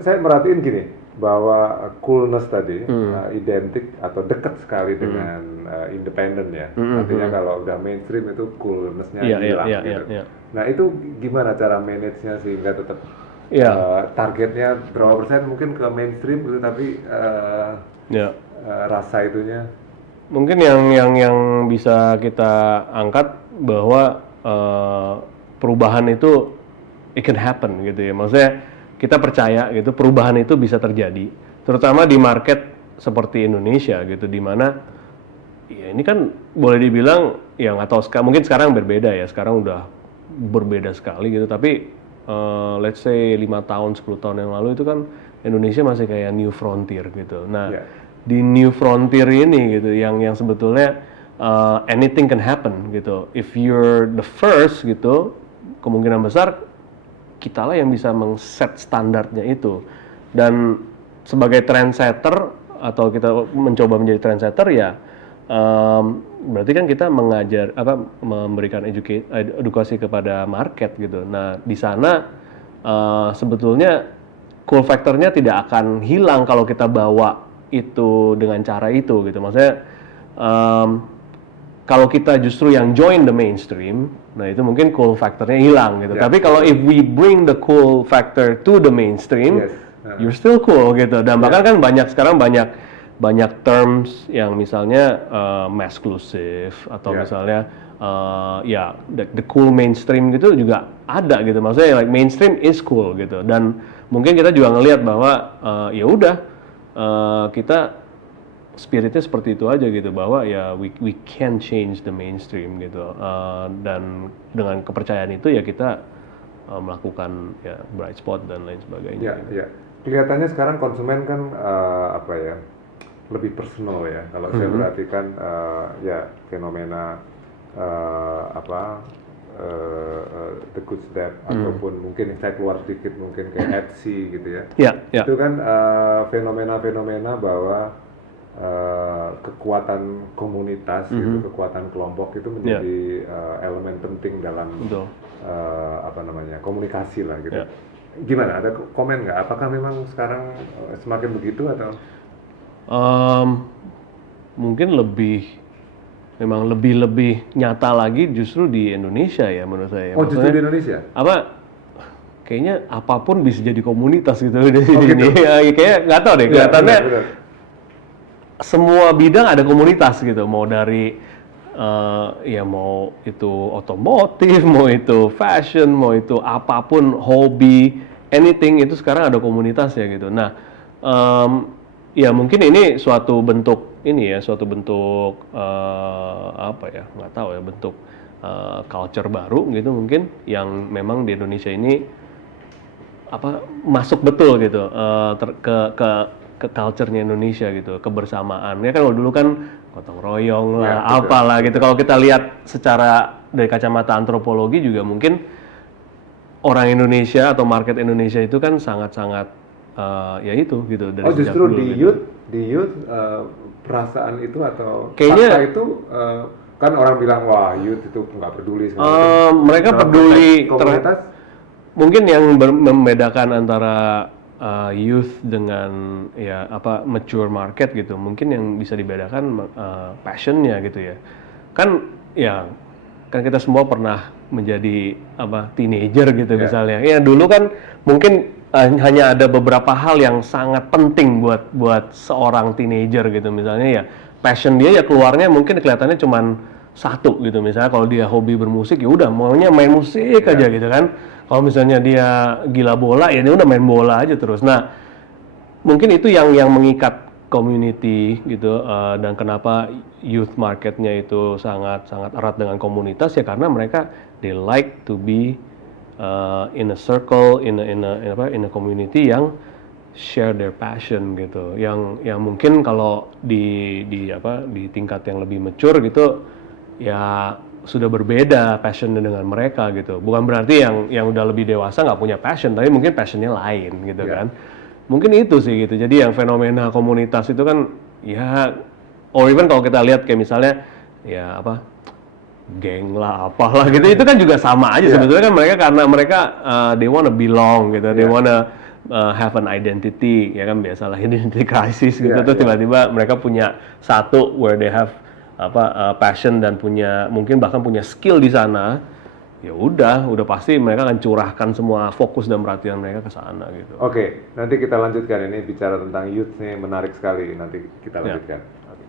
Saya merhatiin gini, bahwa coolness tadi identik atau dekat sekali dengan independen ya. Artinya kalau udah mainstream itu coolness-nya hilang gitu. Nah itu gimana cara manage-nya sehingga tetap targetnya berapa persen mungkin ke mainstream gitu, tapi rasa itunya. Mungkin yang bisa kita angkat bahwa perubahan itu it can happen gitu ya. Maksudnya kita percaya gitu perubahan itu bisa terjadi, terutama di market seperti Indonesia gitu, di mana ya ini kan boleh dibilang ya nggak tahu, mungkin sekarang berbeda ya, sekarang udah berbeda sekali gitu, tapi let's say 5 tahun 10 tahun yang lalu itu kan Indonesia masih kayak new frontier gitu. Nah di new frontier ini gitu yang sebetulnya anything can happen gitu. If you're the first gitu, kemungkinan besar kitalah yang bisa meng-set standarnya itu. Dan sebagai trendsetter atau kita mencoba menjadi trendsetter ya berarti kan kita memberikan edukasi kepada market gitu. Nah di sana sebetulnya cool factornya tidak akan hilang kalau kita bawa itu dengan cara itu gitu. Maksudnya kalau kita justru yang join the mainstream, nah itu mungkin cool factornya hilang gitu. Tapi kalau if we bring the cool factor to the mainstream, you're still cool gitu. Dan bahkan kan sekarang banyak terms yang misalnya masclusive atau misalnya the cool mainstream gitu juga ada gitu. Maksudnya like mainstream is cool gitu. Dan mungkin kita juga ngelihat bahwa ya udah kita spiritnya seperti itu aja gitu, bahwa ya we can change the mainstream gitu, dan dengan kepercayaan itu ya kita melakukan ya bright spot dan lain sebagainya. Ya. Kelihatannya sekarang konsumen kan lebih personal ya. Kalau saya perhatikan fenomena The Good Step ataupun mungkin saya keluar sedikit mungkin kayak Etsy gitu ya. Itu kan fenomena-fenomena bahwa kekuatan komunitas gitu, kekuatan kelompok itu menjadi elemen penting dalam komunikasi lah gitu. Gimana? Ada komen nggak? Apakah memang sekarang semakin begitu atau? Mungkin memang lebih nyata lagi justru di Indonesia ya menurut saya. Oh, justru di Indonesia? Kayaknya apapun bisa jadi komunitas gitu di sini. Kayak nggak tahu deh, kelihatannya semua bidang ada komunitas gitu, mau dari mau itu otomotif, mau itu fashion, mau itu apapun, hobi, anything itu sekarang ada komunitasnya gitu. Nah, ya mungkin ini suatu bentuk nggak tahu ya, bentuk culture baru gitu mungkin yang memang di Indonesia ini masuk betul gitu ke culture-nya Indonesia gitu, kebersamaan. Ya kan kalau dulu kan gotong royong lah, apalah gitu. Kalau kita lihat secara dari kacamata antropologi juga mungkin orang Indonesia atau market Indonesia itu kan sangat-sangat ya itu gitu dari sejak justru dulu. Di youth perasaan itu atau kayaknya fakta itu kan orang bilang wah youth itu nggak peduli. Mereka peduli komunitas. Mungkin yang membedakan antara youth dengan mature market gitu, mungkin yang bisa dibedakan passionnya gitu ya. Kan kita semua pernah menjadi teenager gitu misalnya. Ya dulu kan mungkin hanya ada beberapa hal yang sangat penting buat seorang teenager gitu, misalnya ya passion dia ya keluarnya mungkin kelihatannya cuman satu gitu. Misalnya kalau dia hobi bermusik ya udah maunya main musik aja gitu kan. Kalau misalnya dia gila bola ya dia udah main bola aja terus. Nah, mungkin itu yang mengikat community gitu, dan kenapa youth marketnya itu sangat erat dengan komunitas ya karena mereka they like to be in a circle, in a community yang share their passion gitu. Yang mungkin kalau di tingkat yang lebih mature gitu ya sudah berbeda passionnya dengan mereka gitu. Bukan berarti yang udah lebih dewasa nggak punya passion, tapi mungkin passionnya lain gitu kan. Mungkin itu sih gitu. Jadi yang fenomena komunitas itu kan ya, or even kalau kita lihat kayak misalnya geng lah apalah gitu, itu kan juga sama aja sebetulnya kan mereka karena mereka they wanna belong gitu, they wanna have an identity, ya kan biasalah identity crisis gitu, tuh tiba-tiba mereka punya satu where they have passion dan mungkin bahkan punya skill di sana. Ya udah pasti mereka akan curahkan semua fokus dan perhatian mereka ke sana gitu. Oke, nanti kita lanjutkan ini bicara tentang youth nih, menarik sekali, nanti kita lanjutkan. Oke.